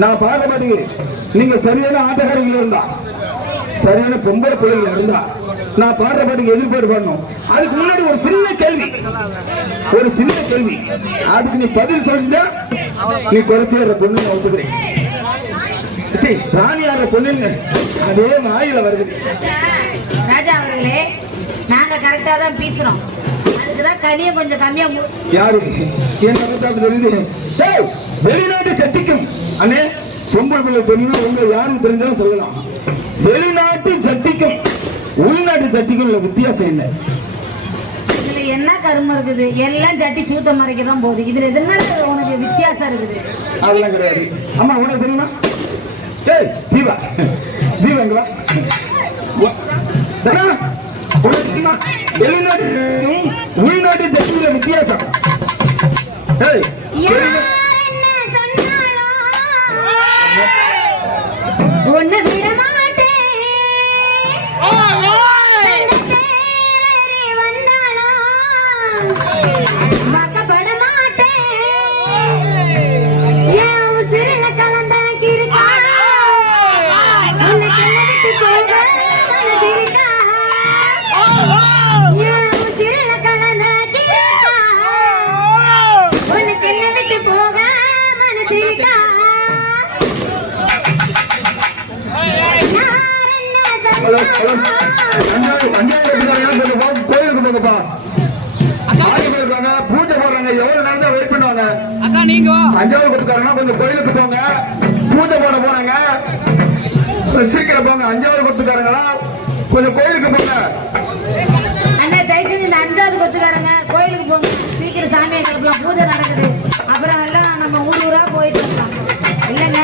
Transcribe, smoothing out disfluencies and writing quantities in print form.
நான் பாடுற பாட்டுக்கு நீங்க சரியான ஆட்டக்காரர்கள் இருந்தா, சரியான பொம்பளை பிள்ளைகள் இருந்தா நான் பாடுற பாட்டுக்கு எதிர்பார்ப்பு பண்ணணும். அதுக்கு முன்னாடி ஒரு சின்ன கேள்வி, அதுக்கு நீ பதில் சொல்லிட்டா நீ குறைத்திடுற பொண்ணு ஒத்துக்கிறேன். ராணி ஆடுற பொண்ணு அதே மாயில வருது. ராஜா அவர்களே, நாங்க கரெக்டா தான் பேசுறோம், அதுக்குதான் கனிய கொஞ்சம் கம்மியா. யாரு என்ன தெரியுது? வெளிநாட்டு சட்டிக்கும் அண்ணே பொம்பளை பிள்ளை தெரியணும், உங்க யாருக்கு தெரிஞ்சாலும் சொல்லலாம். வெளிநாட்டு சட்டிக்கும் உள்நாட்டு சட்டிக்கும் உள்ள வித்தியாசம் என்ன? இதுல என்ன கருமம் இருக்குது? எல்லாம் சட்டி சூத்த மறைக்கதான் போகுது. இதுல என்ன உனக்கு வித்தியாசம் இருக்குது? அதெல்லாம் கிடையாது. அம்மா உனக்கு தெரியுமா? ஜீவா எங்க வா. வெளிநாட்டு உள்நாட்டு சட்டிக்குள்ள வித்தியாசம் ஒண்ணு விட மாட்டேன் வாக்கப்பட மாட்டேன் சிறில கலந்தாக்கி இருக்கா உனக்கு என்ன விட்டு போக மனசு இருக்கா சிறில கலந்தாக்கி இருக்கா உனக்கு என்ன விட்டு போக மனசு இருக்கா கோயிலுக்கு போங்கப்பா. பூஜை போடுறாங்க, எவ்வளவு நேரம் தான் வெயிட் பண்ணுவாங்க? அக்கா நீங்க அஞ்சாவது கொடுத்துக்காரங்கன்னா கொஞ்சம் கோயிலுக்கு போங்க, பூஜை போட போறாங்க, சீக்கிரம் போங்க. அஞ்சாவது கொடுத்துக்காரங்களா கொஞ்சம் கோயிலுக்கு போங்க. அண்ணா தயவு இந்த அஞ்சாவது கொத்துக்காரங்க கோயிலுக்கு போங்க, சீக்கிரம் சாமியை கிளப்பலாம், பூஜை நடக்குது. அப்புறம் எல்லாம் நம்ம ஊர் ஊரா போயிட்டு வரலாம் இல்லைங்க.